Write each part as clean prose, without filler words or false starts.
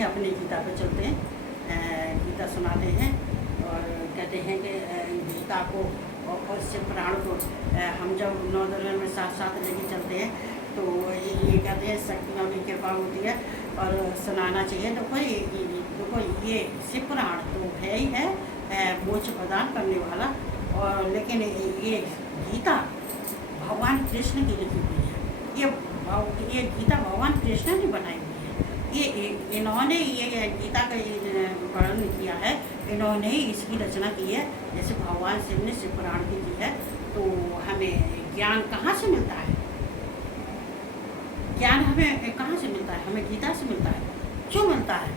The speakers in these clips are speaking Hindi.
हैं, अपनी गीता पे चलते हैं। गीता सुनाते हैं और कहते हैं कि गीता को और इससे पुराण को हम जब 9 दिन में साथ साथ लेके चलते हैं तो ये कहते हैं शक्तियों की कृपा होती है और सुनाना चाहिए। देखो ये शिव पुराण तो है ही है, मोक्ष प्रदान करने वाला, और लेकिन ये गीता भगवान कृष्ण की लिखी हुई है। ये गीता भगवान कृष्ण ने बनाई हुई है। ये इन्होंने ये गीता का वर्णन किया है, इन्होंने ही इसकी रचना की है। जैसे भगवान शिव ने शिव पुराण की है। तो हमें ज्ञान कहाँ से मिलता है? ज्ञान हमें कहाँ से मिलता है? हमें गीता से मिलता है। क्यों मिलता है?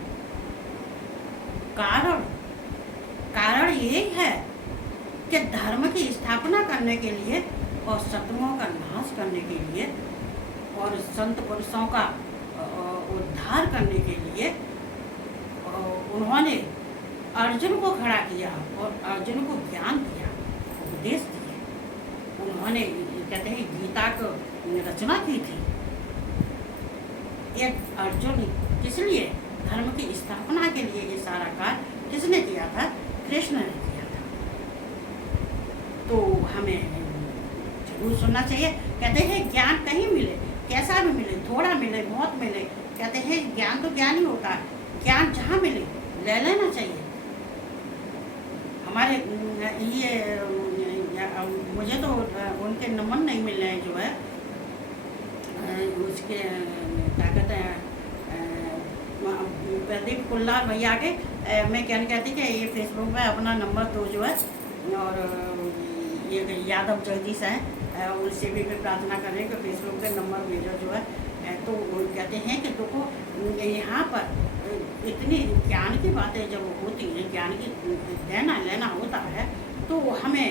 कारण यही है कि धर्म की स्थापना करने के लिए और शत्रुओं का नाश करने के लिए और संत पुरुषों का उद्धार करने के लिए उन्होंने अर्जुन को खड़ा किया और अर्जुन को ज्ञान दिया, उपदेश दिए। उन्होंने कहते हैं गीता को रचना की थी। ये अर्जुन किस लिए? धर्म की स्थापना के लिए ये सारा कार्य किसने किया था? कृष्ण ने किया था। तो हमें जरूर सुनना चाहिए। कहते हैं ज्ञान कहीं मिले, कैसा भी मिले, थोड़ा मिले, बहुत मिले, कहते हैं ज्ञान तो ज्ञान ही होता है। ज्ञान जहाँ मिले ले लेना चाहिए। हमारे ये मुझे तो उनके नंबर नहीं मिल रहे हैं, जो है उसके क्या कहते हैं प्रदीप कुल्लार भैया के। मैं कहती कि ये फेसबुक पे अपना नंबर तो जो है, और ये यादव जगदीश हैं, उनसे भी मैं प्रार्थना कर रही हूँ कि फेसबुक पे नंबर भेजो जो है। तो वो कहते हैं कि देखो यहाँ पर इतनी ज्ञान की बातें जब होती हैं, ज्ञान की देना लेना होता है, तो हमें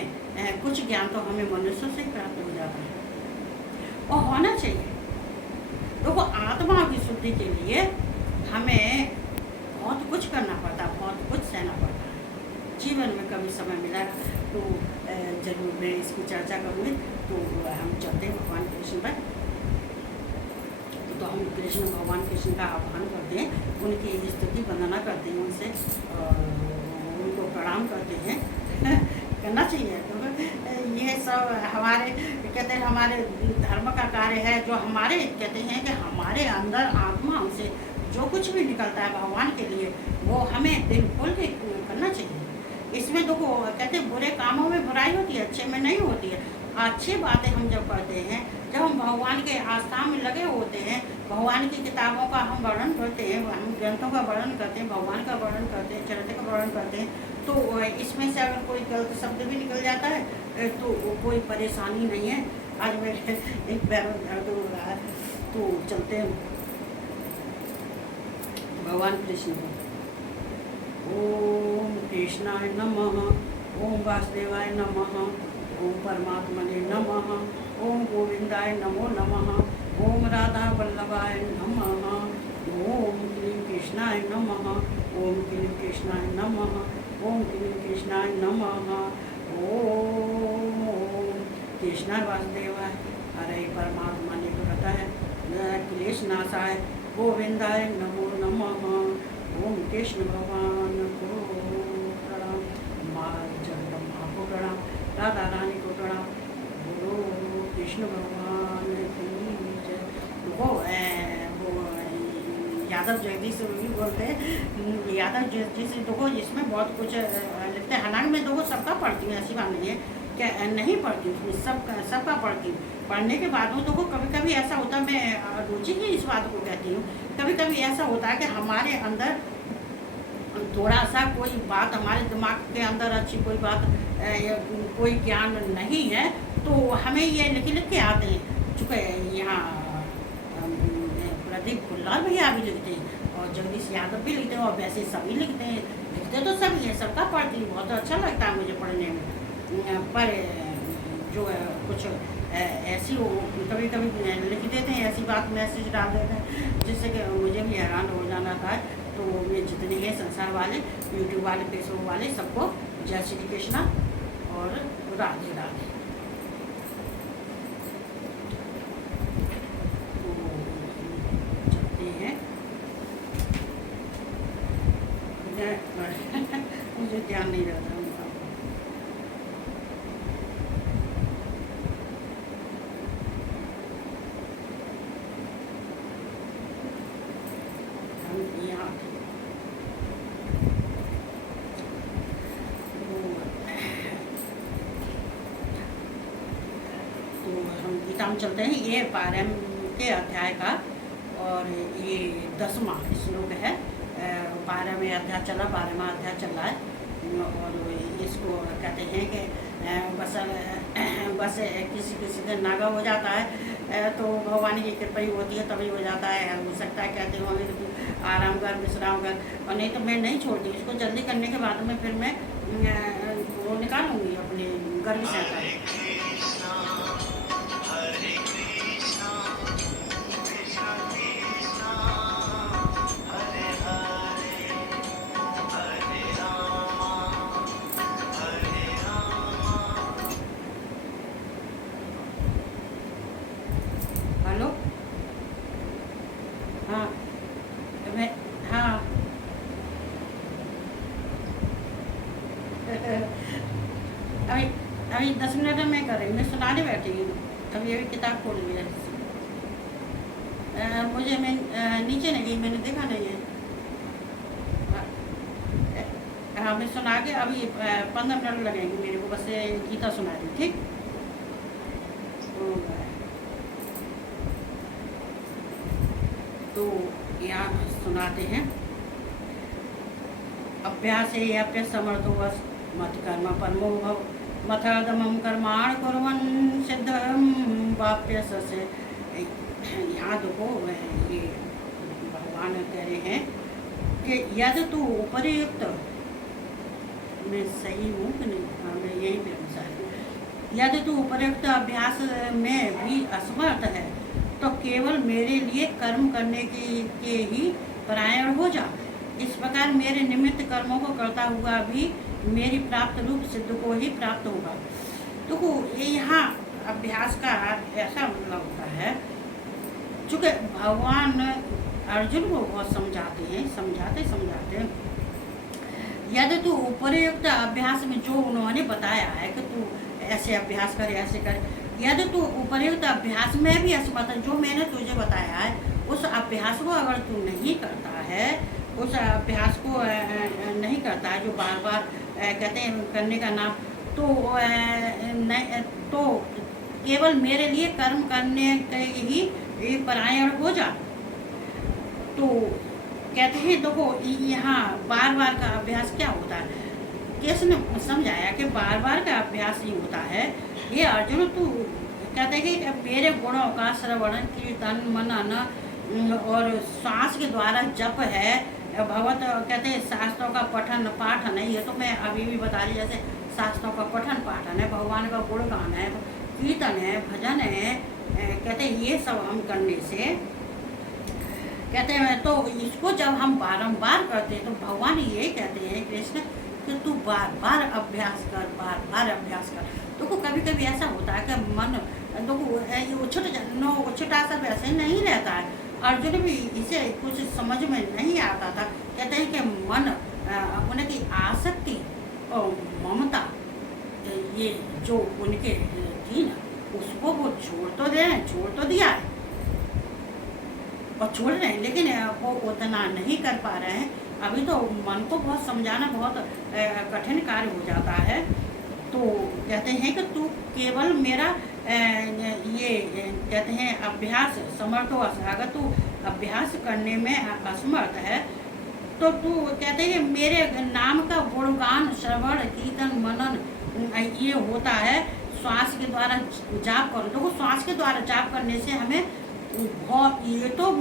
कुछ ज्ञान तो हमें मनुष्यों से ही प्राप्त हो जाता है और होना चाहिए। देखो आत्मा की शुद्धि के लिए हमें बहुत कुछ करना पड़ता है, बहुत कुछ सहना पड़ता है। जीवन में कभी समय मिला तो जरूर मैं इसकी चर्चा करूँगी। तो हम चलते हैं भगवान कृष्ण पर। तो हम भगवान कृष्ण का आह्वान करते हैं, उनकी स्तुति वंदना करते हैं, उनसे उनको प्रणाम करते हैं। करना चाहिए। तो ये सब हमारे कहते हैं हमारे धर्म का कार्य है, जो हमारे कहते हैं कि हमारे अंदर आत्मा से जो कुछ भी निकलता है भगवान के लिए, वो हमें दिल खोल के करना चाहिए। इसमें देखो कहते हैं बुरे कामों में बुराई होती है, अच्छे में नहीं होती है। अच्छी बातें हम जब करते हैं, जब हम भगवान के आस्था में लगे होते हैं, भगवान की किताबों का हम वर्णन करते हैं, हम ग्रंथों का वर्णन करते हैं, भगवान का वर्णन करते हैं, चरित्र का वर्णन करते हैं, तो इसमें से अगर कोई गलत शब्द भी निकल जाता है तो कोई परेशानी नहीं है। आज मेरे एक पैर में दर्द हो रहा है। तो चलते हैं भगवान कृष्ण को। ओम कृष्णाय नमः, ओम वासुदेवाय नमः, ओम परमात्मने नमः, ओम गोविंदाय नमो नमः, ओम राधा वल्लभाय नमः, ओम क्लीं कृष्णाय नमः, ओम क्लीं कृष्णाय नमः, ओम क्लीं कृष्णाय नमः, ओम कृष्णाय वासुदेवाय हरे परमात्मा ने तो कहता है क्लेश नाशाय गोविंदाय नमो नमः। ओम कृष्ण भगवान को प्रणाम, माँ जगदम्बा को प्रणाम, राधा रानी को प्रणाम, बोलो कृष्ण भगवान की जय। वो यादव जगदीश भी बोलते हैं, यादव जगदीश देखो इसमें बहुत कुछ लिखते हैं। हालांकि मैं देखो सबका पढ़ती हूँ, ऐसी बात नहीं है क्या नहीं पढ़ती हूँ, सबका पढ़ती हूँ। पढ़ने के बाद में देखो कभी कभी ऐसा होता है, मैं रुचि की इस बात को कहती हूँ, कभी कभी ऐसा होता है कि हमारे अंदर थोड़ा सा कोई बात हमारे दिमाग के अंदर अच्छी कोई बात कोई ज्ञान नहीं है, तो हमें ये लिख के आते हैं। चूँकि यहाँ प्रदीप कुल्लार भैया भी लिखते हैं और जगदीश यादव भी लिखते हैं और वैसे सभी लिखते हैं, लिखते तो सभी हैं, सबका पढ़ती हूँ, बहुत अच्छा लगता है मुझे पढ़ने में। पर जो कुछ ऐसी कभी कभी लिख देते हैं, ऐसी बात मैसेज डाल देते हैं जिससे कि मुझे भी हैरान हो जाना था। तो ये जितने हैं संसार वाले, यूट्यूब वाले, फेसबुक वाले, सबको जय श्री कृष्णा और राधे राधे। तो चलते हैं मुझे ध्यान नहीं रहता उनका। हम यहाँ तो हम गीता में चलते हैं। ये 12 के अध्याय का और ये 10वां श्लोक है। 12वें अध्याय चला, 12वां अध्याय चल रहा है और इसको कहते हैं कि बस किसी दिन नागा हो जाता है तो भगवान की कृपा ही होती है, तभी हो जाता है। हो सकता है कहते होंगे कि तू आराम कर, विश्राम कर, और नहीं तो मैं नहीं छोड़ती इसको। जल्दी करने के बाद में फिर मैं वो निकालूंगी अपने गर्भ से आता है। हेलो, हाँ मैं, हाँ अभी अभी 10 मिनट में मैं कर रही हूँ, मैं सुनाने बैठी हूँ। अभी अभी किताब खोल लिया मुझे, मैं नीचे नहीं गई, मैंने देखा नहीं है। हाँ मैं सुना के अभी 15 मिनट लगेंगे मेरे को, बस गीता सुना रही, ठीक। तो यहाँ सुनाते हैं। अभ्यास समर्थो मत कर्म परमो भव मथादमं कर्माण कुर्वन् सिद्धं वाप्यस से। यहाँ देखो ये भगवान कह रहे हैं कि यदि तू उपरयुक्त, मैं सही हूँ कि नहीं, हाँ मैं यही पे अनुसार, यदि तू उपरयुक्त अभ्यास में भी असमर्थ है तो केवल मेरे लिए कर्म करने के ही परायण हो जा। इस प्रकार मेरे निमित्त कर्मों को करता हुआ भी मेरी प्राप्त रूप सिद्ध को ही प्राप्त होगा। तो ये यहाँ अभ्यास का ऐसा मतलब होता है, चूँकि भगवान अर्जुन को बहुत समझाते यदि तू उपरयुक्त अभ्यास में जो उन्होंने बताया है कि तू ऐसे अभ्यास कर, ऐसे कर, यदि तू उपरयुक्त अभ्यास में भी असमर्थ, जो मैंने तुझे बताया है उस अभ्यास को अगर तू नहीं करता है, उस अभ्यास को नहीं करता है जो बार बार कहते हैं करने का नाम, तो तो केवल मेरे लिए कर्म करने के ही परायण हो जा। तो कहते हैं देखो यहाँ बार बार का अभ्यास क्या होता है, किसने समझाया कि बार बार का अभ्यास ही होता है। ये अर्जुन तू कहते हैं कि मेरे गुणों का श्रवण कीर्तन मनन और श्वास के द्वारा जप है, भगवत कहते हैं शास्त्रों का पठन पाठन है। ये तो मैं अभी भी बता रही, जैसे शास्त्रों का पठन पाठन है, भगवान का गुणगान है, कीर्तन है, भजन है, कहते हैं ये सब हम करने से कहते हैं। तो इसको जब हम बारंबार करते हैं तो भगवान ये कहते हैं कृष्ण कि तू बार बार अभ्यास कर, बार बार अभ्यास कर। तो कभी कभी ऐसा होता है कि मन देखो छोटा सा वैसे नहीं रहता है। अर्जुन भी इसे कुछ समझ में नहीं आता था। कहते हैं कि मन उनकी आसक्ति और ममता ये जो उनके थी ना, उसको वो छोड़ तो दिया है और छोड़ रहे हैं, लेकिन वो उतना नहीं कर पा रहे हैं। अभी तो मन को बहुत समझाना बहुत कठिन कार्य हो जाता है। तो कहते हैं कि तू केवल मेरा ये कहते हैं अभ्यास समर्थ हो, अगर तू अभ्यास करने में असमर्थ है तो तू कहते हैं मेरे नाम का गुणगान श्रवण कीर्तन मनन ये होता है श्वास के द्वारा जाप करो। देखो श्वास के द्वारा जाप करने से हमें बहुत, ये तो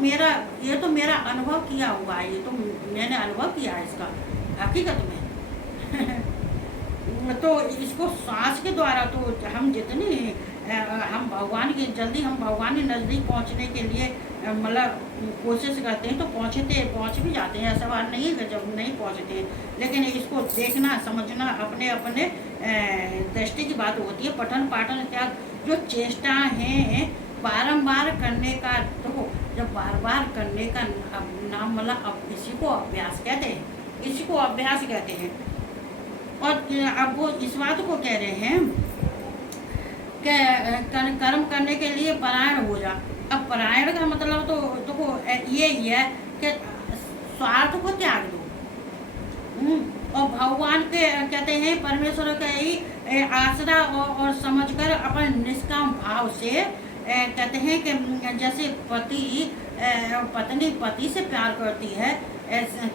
मेरा अनुभव किया हुआ है, ये तो मैंने अनुभव किया है इसका हकीकत में तो इसको श्वास के द्वारा तो हम जितनी हम भगवान के नज़दीक पहुंचने के लिए मतलब कोशिश करते हैं तो पहुंच भी जाते हैं। ऐसा बात नहीं है जब नहीं पहुंचते हैं, लेकिन इसको देखना समझना अपने अपने दृष्टि की बात होती है। पठन पाठन क्या जो चेष्टा हैं बारंबार करने का, तो जब बार बार करने का नाम मतलब अब इसी को अभ्यास कहते हैं। इसी को अभ्यास कहते हैं। और अब वो इस बात को कह रहे हैं कि कर्म करने के लिए परायण हो जा। अब परायण का मतलब तो ये ही है कि स्वार्थ को त्याग दो। और भगवान के कहते हैं परमेश्वर का ही आसरा और समझकर अपने निष्काम भाव से कहते हैं कि जैसे पत्नी पति से प्यार करती है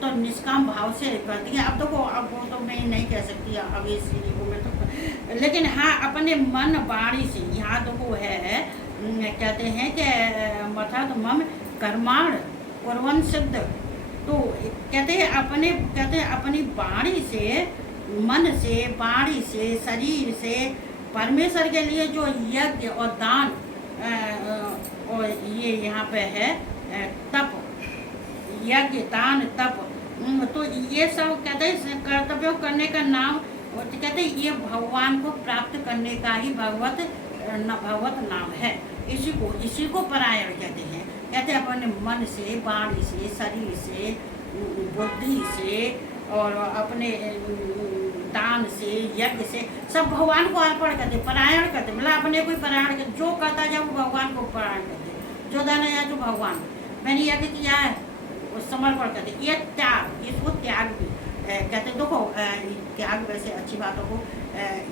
तो निष्काम भाव से करती है। अब देखो अब वो तो मैं नहीं कह सकती अब इस को मैं तो, लेकिन हाँ अपने मन वाणी से यहाँ तो वो है कहते हैं कि मथात मम कर्माण कुर्वन् सिद्ध। तो कहते हैं अपनी वाणी से, मन से, वाणी से, शरीर से परमेश्वर के लिए जो यज्ञ और दान और ये यहाँ पे है तप, यज्ञ दान तप, तो ये सब कहते हैं कर्तव्यों करने का नाम। कहते हैं ये भगवान को प्राप्त करने का ही भगवत नाम है। इसी को परायण कहते हैं। कहते हैं अपने मन से, वाणी से, शरीर से, बुद्धि से और अपने दान से, यज्ञ से सब भगवान को अर्पण करते, परायण करते। मतलब अपने कोई परायण करते, जो करता जाए वो भगवान को परायण करते, जो दान है जो भगवान मैंने यज्ञ किया है वो समर्पण करते। ये त्याग, इसको त्याग भी कहते। देखो त्याग वैसे अच्छी बातों को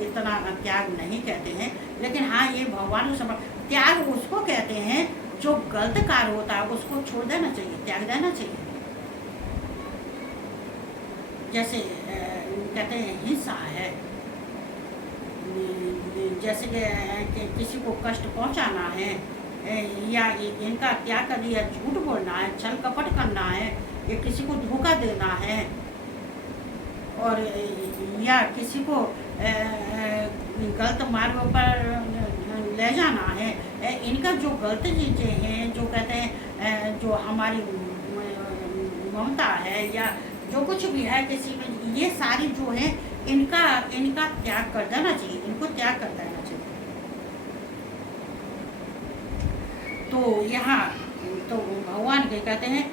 इतना त्याग नहीं कहते हैं, लेकिन हाँ ये भगवान को समर्पण। त्याग उसको कहते हैं जो गलत कार्य होता है उसको छोड़ देना चाहिए, त्याग देना चाहिए। जैसे कहते हैं हिंसा है, जैसे कि किसी को कष्ट पहुंचाना है या इनका त्याग कर दिया, झूठ बोलना है, छल कपट करना है, या किसी को धोखा देना है, और या किसी को गलत मार्ग पर ले जाना है। इनका जो गलत चीज़ें हैं, जो कहते हैं जो हमारी ममता है या जो कुछ भी है किसी में, ये सारी जो है इनका त्याग कर देना चाहिए, इनको त्याग कर देना चाहिए। तो यहाँ तो भगवान के कहते हैं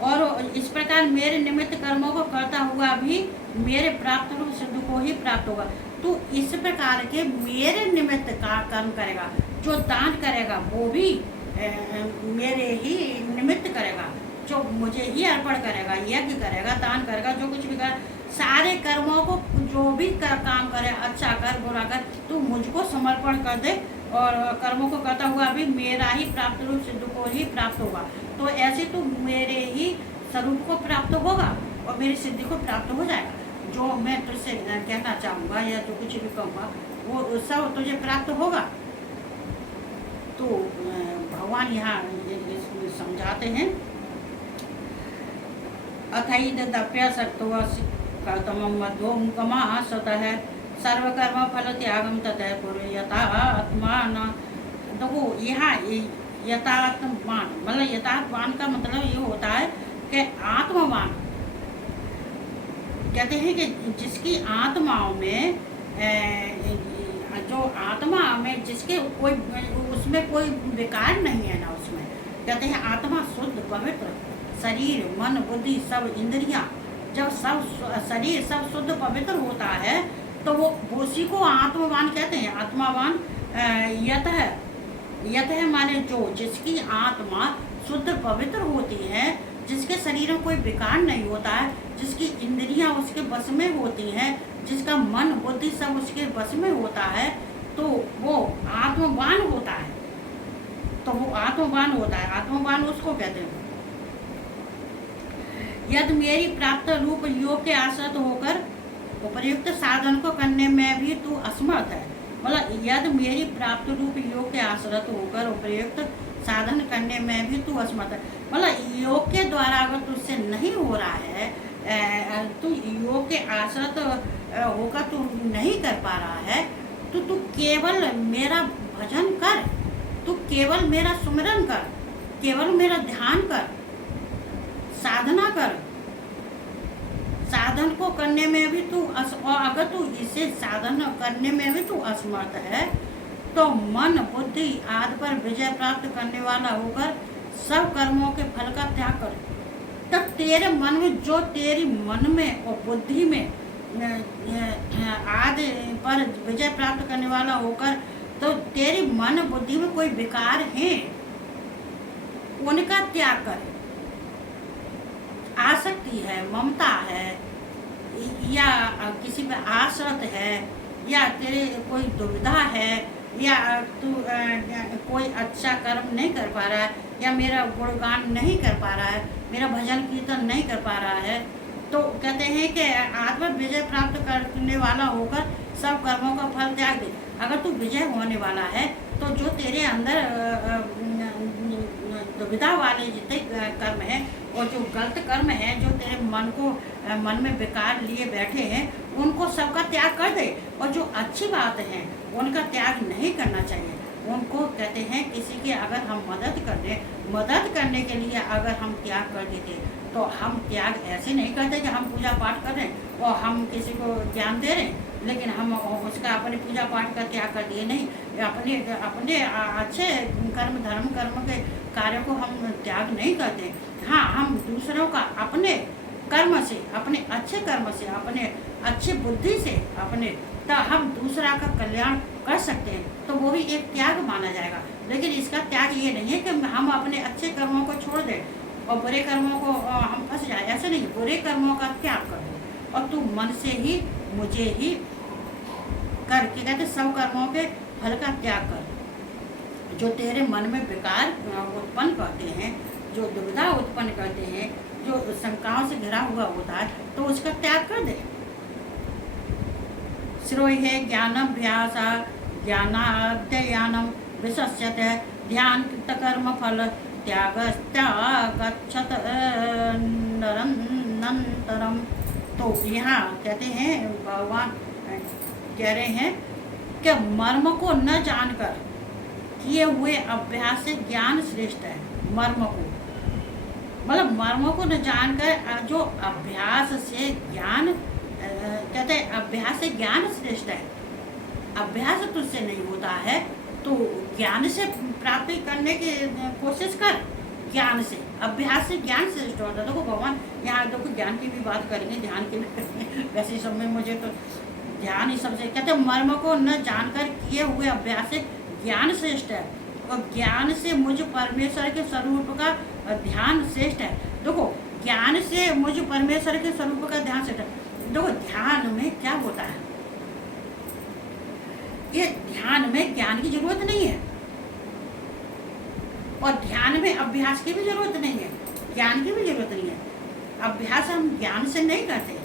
और इस प्रकार मेरे निमित्त कर्मों को करता हुआ भी मेरे प्राप्त रूप सिद्ध को ही प्राप्त होगा। तो इस प्रकार के मेरे निमित्त का कर्म करेगा, जो दान करेगा वो भी मेरे ही निमित्त करेगा, जो मुझे ही अर्पण करेगा, यज्ञ करेगा, दान करेगा, जो कुछ भी कर, सारे कर्मों को जो भी काम करे, अच्छा कर बुरा कर, तू मुझको समर्पण कर दे और कर्मों को करता हुआ भी मेरा ही प्राप्त रूप सिद्ध को ही प्राप्त होगा। तो ऐसे तो मेरे ही स्वरूप को प्राप्त होगा और मेरी सिद्धि को प्राप्त हो जाएगा। जो मैं तुझसे कहना चाहूँगा या जो कुछ भी कहूँगा वो सब तुझे प्राप्त होगा। तो भगवान यहाँ समझाते हैं अथैदप्य शक्तो कर्तमं मध्योमुकमा स्वतः सर्वकर्म फल त्यागम ततः कुरु यथात्मान। देखो यहाँ यथात्मान मतलब यथात्मान का मतलब ये होता है कि आत्मवान। कहते हैं कि जिसकी आत्माओं में जो आत्मा में जिसके कोई उसमें कोई विकार नहीं है ना, उसमें कहते हैं आत्मा शुद्ध पवित्र, शरीर मन बुद्धि सब इंद्रियां जब सब शरीर सब शुद्ध पवित्र होता है तो वो उसी को आत्मवान कहते हैं। आत्मावान यत है माने जो जिसकी आत्मा शुद्ध पवित्र होती है, जिसके शरीर में कोई विकार नहीं होता है, जिसकी इंद्रियां उसके बस में होती हैं, जिसका मन बुद्धि सब उसके बस में होता है, तो वो आत्मवान होता है। तो वो आत्मवान होता है, आत्मवान उसको कहते हैं। यदि मेरी प्राप्त रूप योग के आश्रित होकर उपयुक्त साधन को करने में भी तू असमर्थ है। मतलब यदि मेरी प्राप्त रूप योग के आश्रित होकर उपयुक्त साधन करने में भी तू असमर्थ है। मतलब योग के द्वारा अगर तुझसे नहीं हो रहा है, तू योग के आश्रित होकर तू नहीं कर पा रहा है, तो तू केवल मेरा भजन कर, तू केवल मेरा सुमिरन कर, केवल मेरा ध्यान कर, साधना कर। साधन को करने में भी तू और अगर तू इसे साधन करने में भी तू असमर्थ है तो मन बुद्धि आदि पर विजय प्राप्त करने वाला होकर सब कर्मों के फल का त्याग कर। तब तेरे मन में, जो तेरी मन में और बुद्धि में आदि पर विजय प्राप्त करने वाला होकर, तो तेरी मन बुद्धि में कोई विकार है उनका त्याग कर। आसक्ति है, ममता है, या किसी पे आश्रित है, या तेरे कोई दुविधा है, या तू कोई अच्छा कर्म नहीं कर पा रहा है, या मेरा गुणगान नहीं कर पा रहा है, मेरा भजन कीर्तन नहीं कर पा रहा है, तो कहते हैं कि आत्म विजय प्राप्त करने वाला होकर सब कर्मों का फल त्याग दे। अगर तू विजय होने वाला है तो जो तेरे अंदर दुविधा वाले जितने कर्म हैं और जो गलत कर्म हैं, जो तेरे मन में विकार लिए बैठे हैं, उनको सबका त्याग कर दे। और जो अच्छी बात है उनका त्याग नहीं करना चाहिए। उनको कहते हैं किसी की अगर हम मदद करने के लिए अगर हम त्याग कर देते, तो हम त्याग ऐसे नहीं करते कि हम पूजा पाठ कर रहे हैं और हम किसी को ज्ञान दे रहे हैं, लेकिन हम उसका अपने पूजा पाठ का त्याग कर दिए नहीं, अपने अच्छे धर्म कर्म के कार्यों को हम त्याग नहीं करते। हाँ, हम दूसरों का अपने कर्म से, अपने अच्छे कर्म से, अपने अच्छे बुद्धि से, तो हम दूसरा का कल्याण कर सकते हैं, तो वो भी एक त्याग माना जाएगा। लेकिन इसका त्याग ये नहीं है कि हम अपने अच्छे कर्मों को छोड़ दें और बुरे कर्मों को हम फंस जाए, ऐसे नहीं। बुरे कर्मों का त्याग कर दो और तू मन से ही मुझे ही कर के कहते सब कर्मों के फल का त्याग कर। जो तेरे मन में विकार उत्पन्न करते हैं, जो दुविधा उत्पन्न करते हैं, जो शंकाओं से घिरा हुआ होता है, तो उसका त्याग कर दे। श्रोहे ज्ञानाभ्यास ज्ञानाध्ययनम विशस्यते ध्यान कर्म फल त्यागश्चागच्छत नरंतरम। तो यहाँ कहते हैं, भगवान कह रहे हैं कि मर्म को न जानकर किए हुए अभ्यास से ज्ञान श्रेष्ठ है। मर्म को मतलब मर्म को न जानकर जो अभ्यास से ज्ञान, कहते हैं अभ्यास से ज्ञान श्रेष्ठ है। अभ्यास तुझसे नहीं होता है तो ज्ञान से प्राप्ति करने की कोशिश कर। ज्ञान से, अभ्यास से ज्ञान श्रेष्ठ होता है। देखो भगवान यहाँ देखो ज्ञान की भी बात करेंगे, ध्यान की भी करेंगे। वैसे सब में मुझे तो ध्यान ही सबसे, कहते हैं मर्म को न जानकर किए हुए अभ्यास से ज्ञान श्रेष्ठ है और ज्ञान से मुझ परमेश्वर के स्वरूप का ध्यान श्रेष्ठ है। देखो ज्ञान से मुझ परमेश्वर के स्वरूप का ध्यान श्रेष्ठ है। देखो ध्यान में क्या होता है, ये ध्यान में ज्ञान की जरूरत नहीं है और ध्यान में अभ्यास की भी जरूरत नहीं है, ज्ञान की भी जरूरत नहीं है। अभ्यास हम ज्ञान से नहीं करते।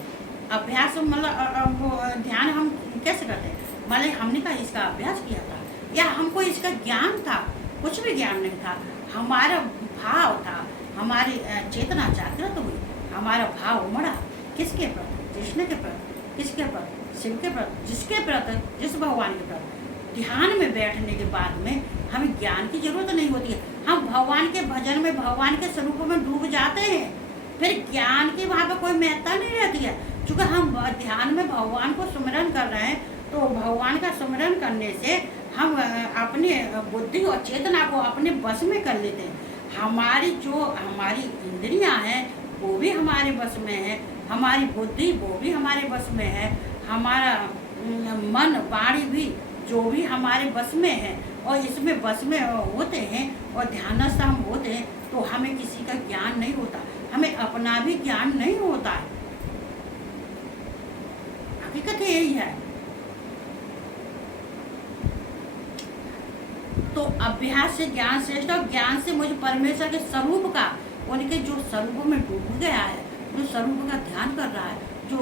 अभ्यास मतलब ध्यान हम कैसे करते हैं, मान लीजिए हमने कहा इसका अभ्यास किया था या हमको इसका ज्ञान था, कुछ भी ज्ञान नहीं था, हमारा भाव था, हमारी चेतना जागृत हुई, हमारा भाव उमड़ा किसके प्रति, कृष्ण के प्रति, किसके प्रति, शिव के प्रति, जिसके प्रति, जिस भगवान के प्रति। ध्यान में बैठने के बाद में हमें ज्ञान की जरूरत नहीं होती है। हम भगवान के भजन में, भगवान के स्वरूप में डूब जाते हैं, फिर ज्ञान की वहाँ पर कोई महत्ता नहीं रहती है। चूँकि हम ध्यान में भगवान को सुमिरन कर रहे हैं, तो भगवान का सुमिरन करने से हम अपने बुद्धि और चेतना को अपने बस में कर लेते हैं। हमारी इंद्रियां हैं वो भी हमारे बस में है, हमारी बुद्धि वो भी हमारे बस में है, हमारा मन वाणी भी जो भी हमारे बस में है। और इसमें बस में होते हैं और ध्यानस्थ हम होते हैं, तो हमें किसी का ज्ञान नहीं होता, हमें अपना भी ज्ञान नहीं होता है। हकीकत यही है। तो अभ्यास से ज्ञान श्रेष्ठ, और ज्ञान से मुझे परमेश्वर के स्वरूप का, उनके जो स्वरूप में डूब गया है, जो स्वरूप का ध्यान कर रहा है, जो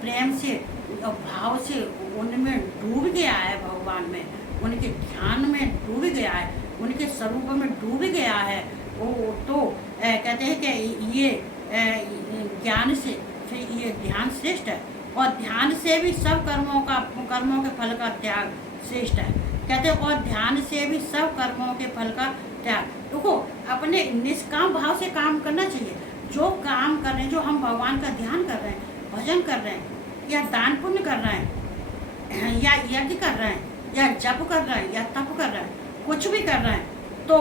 प्रेम से भाव से उनमें डूब गया है, भगवान में, उनके ध्यान में डूब गया है, उनके स्वरूप में डूब गया है, वो तो कहते हैं कि ये ज्ञान से फिर ये ध्यान श्रेष्ठ है। और ध्यान से भी सब कर्मों के फल का त्याग श्रेष्ठ है। कहते हैं और ध्यान से भी सब कर्मों के फल का त्याग। देखो अपने निष्काम भाव से काम करना चाहिए। जो काम कर रहे हैं, जो हम भगवान का ध्यान कर रहे हैं, भजन कर रहे हैं, या दान पुण्य कर रहे हैं, या यज्ञ कर रहे हैं, या जप कर रहे हैं, या तप कर रहे हैं, कुछ भी कर रहे हैं, तो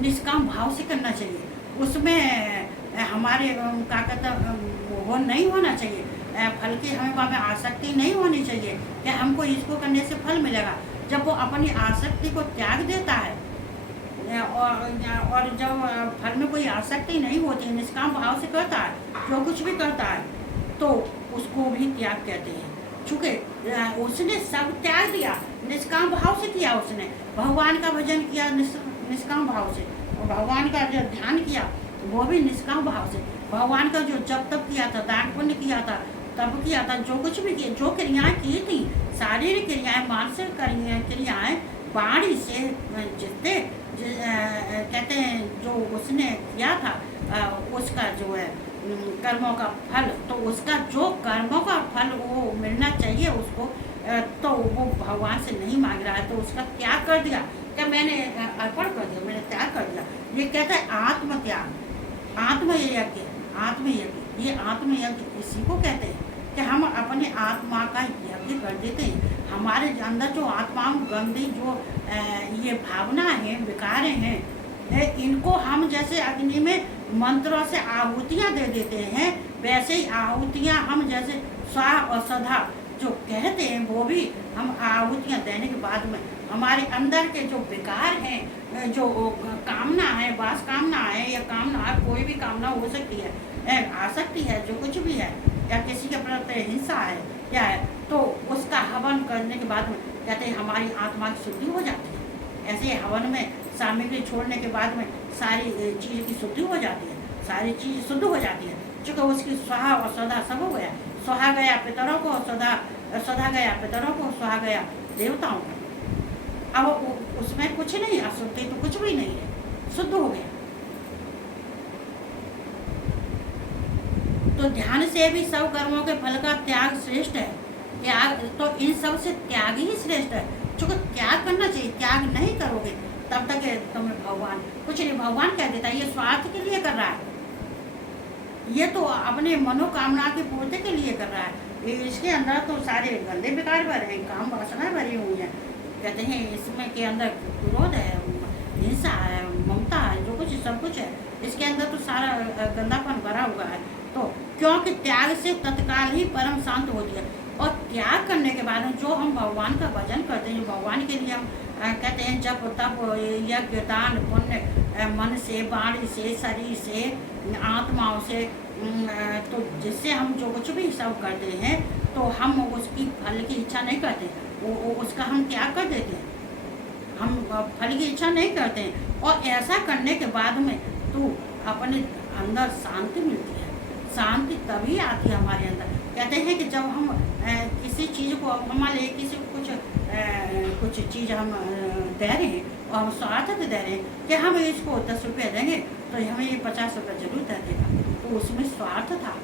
निष्काम भाव से करना चाहिए। उसमें हमारे क्या कहते हैं, वो नहीं होना चाहिए, फल की हमें वहाँ में आसक्ति नहीं होनी चाहिए कि हमको इसको करने से फल मिलेगा। जब वो अपनी आसक्ति को त्याग देता है और जब फल में कोई आसक्ति नहीं होती, निष्काम भाव से करता है, जो कुछ भी करता है, तो उसको भी त्याग कहते हैं। चूँकि उसने सब त्याग दिया, निष्काम भाव से किया, उसने भगवान का भजन किया निष्काम भाव से, और भगवान का जो ध्यान किया वो भी निष्काम भाव से, भगवान का जो जप तप किया था, दान पुण्य किया था, तब किया था, जो कुछ भी किया, जो क्रियाएं की थी, शारीरिक क्रियाएं, मानसिक क्रियाएं, वाणी से जितने कहते हैं जो उसने किया था, उसका जो है कर्मों का फल, तो उसका जो कर्मों का फल वो मिलना चाहिए उसको, तो वो भगवान से नहीं मांग रहा है, तो उसका त्याग कर दिया, क्या मैंने अर्पण कर दिया, मैंने त्याग कर दिया। ये कहता है आत्मत्याग, आत्मयज्ञ, आत्मयज्ञ, ये आत्मयज्ञ इसी को कहते हैं कि हम अपने आत्मा का यज्ञ कर देते हैं। हमारे अंदर जो आत्माओं गंदी जो ये भावना है, विकारें हैं, इनको हम जैसे अग्नि में मंत्रों से आहुतियाँ दे देते हैं, वैसे ही आहुतियाँ हम जैसे स्वाहा और सदा जो कहते हैं, वो भी हम आहुतियाँ देने के बाद में हमारे अंदर के जो विकार हैं, जो कामना है, वास कामना है या कामना है, कोई भी कामना हो सकती है, आसक्ति है, जो कुछ भी है, या किसी के प्रति हिंसा है क्या है, तो उसका हवन करने के बाद में कहते हैं हमारी आत्मा की शुद्धि हो जाती है। ऐसे हवन में सामग्री छोड़ने के बाद में सारी चीज़ की शुद्धि हो जाती है, सारी चीज़ शुद्ध हो जाती है, चूँकि उसकी स्वाहा और सदा सब हो गया। स्वाहा गया पितरों को, सदा गया पितरों को, स्वाहा गया देवताओं को। अब उसमें कुछ नहीं, अशुद्धि तो कुछ भी नहीं है, शुद्ध हो गया। तो ध्यान से भी सब कर्मों के फल का त्याग श्रेष्ठ है। त्याग तो इन सब से त्याग ही श्रेष्ठ है, चूँकि त्याग करना चाहिए। त्याग नहीं करोगे तब तक तुम्हें भगवान कुछ नहीं, भगवान कह देता है ये स्वार्थ के लिए कर रहा है, ये तो अपने मनोकामना की पूर्ति के लिए कर रहा है। इसके अंदर तो सारे गंदे विकार भरे हैं, काम वासना भरी हुई है। कहते हैं इसमें के अंदर क्रोध है, हिंसा है, ममता है, जो कुछ सब कुछ है, इसके अंदर तो सारा गंदापन भरा हुआ है। तो क्योंकि त्याग से तत्काल ही परम शांत होती है। और त्याग करने के बाद जो हम भगवान का भजन करते हैं, जो भगवान के लिए हम कहते हैं जप तप यज्ञ दान पुण्य, मन से, वाणी से, शरीर से, आत्माओं से, तो जिससे हम जो कुछ भी सब करते हैं, तो हम उसकी फल की इच्छा नहीं करते, वो उसका हम त्याग कर देते हैं, हम फल की इच्छा नहीं करते हैं। और ऐसा करने के बाद में तो अपने अंदर शांति मिलती है। शांति तभी आती है हमारे अंदर। कहते हैं कि जब हम किसी चीज़ को, हमारे किसी को कुछ चीज़ हम दे रहे हैं और हम स्वार्थ दे रहे हैं कि हम इसको 10 रुपये देंगे तो हमें ये 50 रुपये जरूर दे देगा, तो उसमें स्वार्थ था,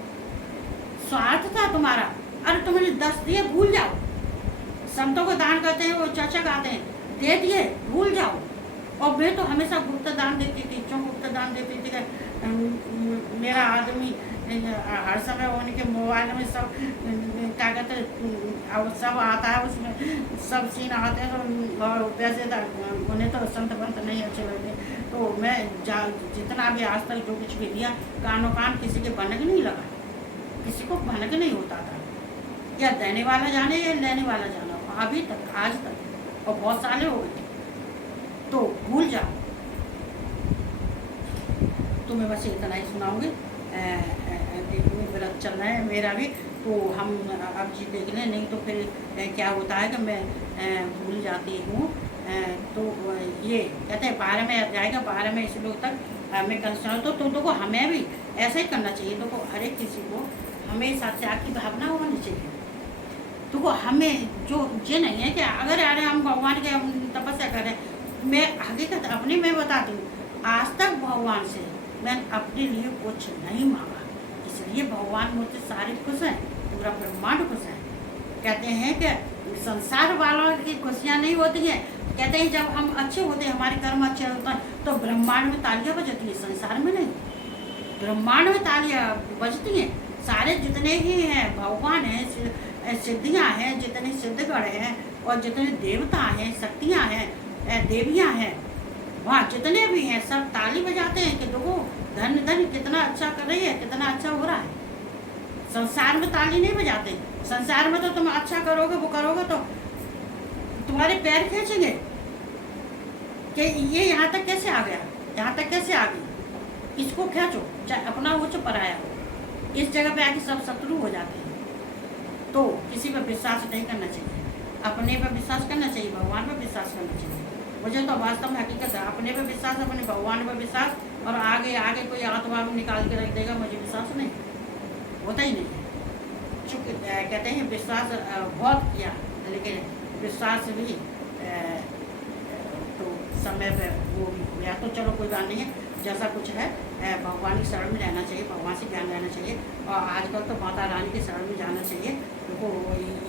स्वार्थ था तुम्हारा। अरे तुमने 10 दिए, भूल जाओ। संतों को दान करते हैं, वो चाचा गाते हैं, दे दिए भूल जाओ। और मैं तो हमेशा गुप्त दान देती थी, क्यों गुप्त दान देती थी? मेरा आदमी हर समय उनके मोबाइल में सब क्या कहते सब आता है, उसमें सब सीन आते हैं, तो और वैसे उन्हें तो संत बंत नहीं अच्छे लगते। तो मैं जितना भी आज तक जो कुछ भी दिया, कानों कान किसी के भनक नहीं लगा, किसी को भनक नहीं होता था, या देने वाला जाने या लेने वाला जाना, अभी तक आज तक, और बहुत साले हो गए। तो भूल जाओ। तो मैं बस इतना ही सुनाऊंगी। व्रत चल रहा है मेरा भी, तो हम अब जी देख लें, नहीं तो फिर क्या होता है कि मैं भूल जाती हूँ। तो ये कहते हैं 12वें अध्याय का 12वें श्लोक तक मैं कल सुना। तो देखो हमें भी ऐसा ही करना चाहिए। देखो हर एक किसी को हमेशा त्याग की भावना होनी चाहिए। देखो हमें जो ये नहीं है कि अगर यार हम भगवान के तपस्या करें, मैं हकीकत अपनी मैं बताती हूँ, आज तक भगवान से मैंने अपने लिए कुछ नहीं मांगा, इसलिए भगवान मुझसे सारे खुश हैं, पूरा ब्रह्मांड खुश है। कहते हैं कि संसार वालों की खुशियाँ नहीं होती हैं, कहते हैं जब हम अच्छे होते हैं, हमारे कर्म अच्छे होते हैं, तो ब्रह्मांड में तालियां बजती है, संसार में नहीं। ब्रह्मांड में तालियां बजती हैं, सारे जितने ही हैं भगवान हैं, सिद्धियां हैं, जितने सिद्धगढ़ हैं, और जितने देवता हैं, शक्तियां हैं, देवियां हैं, वहाँ जितने भी हैं, सब ताली बजाते हैं कि देखो धन धन कितना अच्छा कर रही है, कितना अच्छा हो रहा है। संसार में ताली नहीं बजाते। संसार में तो तुम अच्छा करोगे, वो करोगे तो तुम्हारे पैर खींचेंगे कि ये यहाँ तक कैसे आ गया, यहाँ तक कैसे आ गई, इसको खींचो, चाहे अपना हो चाहे पराया हो। इस जगह पे आके सब शत्रु हो जाते हैं। तो किसी पर विश्वास नहीं करना चाहिए, अपने पर विश्वास करना चाहिए, भगवान पर विश्वास करना चाहिए। मुझे तो वास्तव में हकीकत है, अपने पर विश्वास, अपने भगवान पर विश्वास, और आगे आगे कोई आत्मा निकाल के रख देगा, मुझे विश्वास नहीं, होता ही नहीं है। चूँकि कहते हैं विश्वास बहुत किया, लेकिन विश्वास भी तो समय पे वो भी हो गया। तो चलो कोई बात नहीं है, जैसा कुछ है भगवान की शरण में रहना चाहिए, भगवान से ज्ञान रहना चाहिए। और आजकल तो माता रानी की शरण में जाना चाहिए। देखो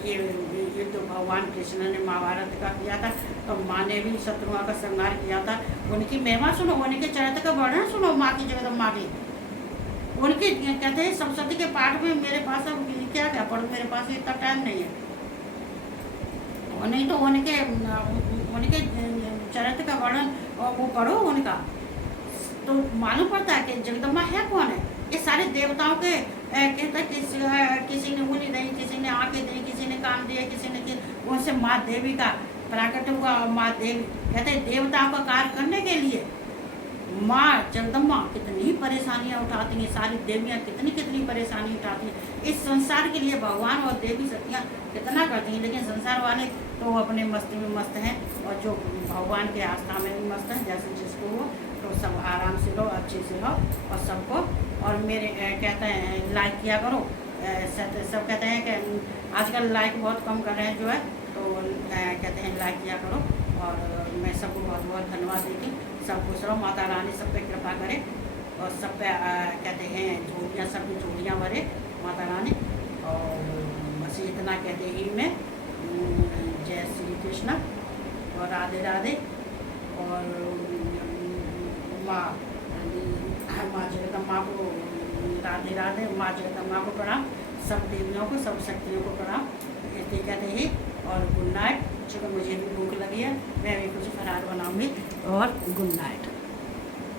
ये तो भगवान कृष्ण ने महाभारत का किया था, तो माँ ने भी शत्रुओं का संहार किया था। उनकी महिमा सुनो, उनके चरित्र का वर्णन सुनो, माँ की जगदम्बा की। उनके कहते हैं सप्तशती के पाठ में मेरे पास अब क्या क्या पढ़ो, मेरे पास इतना टाइम नहीं है। नहीं तो उनके चरित्र का वर्णन वो पढ़ो उनका, तो मालूम पड़ता है कि जगदम्बा है कौन है। ये सारे देवताओं के कहते किसी ने उंगली दी, किसी ने आंखें दी, किसी ने कान दिए, किसी ने उनसे माँ देवी का प्राकट हुआ। माँ देवी कहते हैं देवताओं का कार्य करने के लिए माँ जगदम्बा कितनी परेशानियाँ उठाती हैं, सारी देवियाँ कितनी कितनी परेशानी उठाती हैं इस संसार के लिए। भगवान और देवी शक्तियाँ कितना करती हैं, लेकिन संसार वाले तो अपने मस्ती में मस्त हैं, और जो भगवान के आस्था में भी मस्त हैं। जैसे जिसको हो तो सब आराम से रहो, अच्छे से रहो, और सबको और मेरे कहते हैं लाइक किया करो। सब कहते हैं कि आजकल लाइक बहुत कम कर रहे हैं जो है, तो कहते हैं लाइक किया करो। और मैं सबको बहुत बहुत धन्यवाद देती, सब खुश रहो, माता रानी सब पे कृपा करे, और सब पे कहते हैं झोलियाँ, सब झोलियाँ भरे माता रानी। और बस इतना कहते ही मैं जय श्री कृष्ण और राधे राधे। और माँ जगदम्बा को राधे राधे, माँ जगदम्बा को प्रणाम, सब देवियों को, सब शक्तियों को प्रणाम, इतने कहते ही। और गुड नाइट। चूँकि मुझे भी भूख लगी है, मैं भी कुछ फरार बनाऊँगी। और गुड नाइट।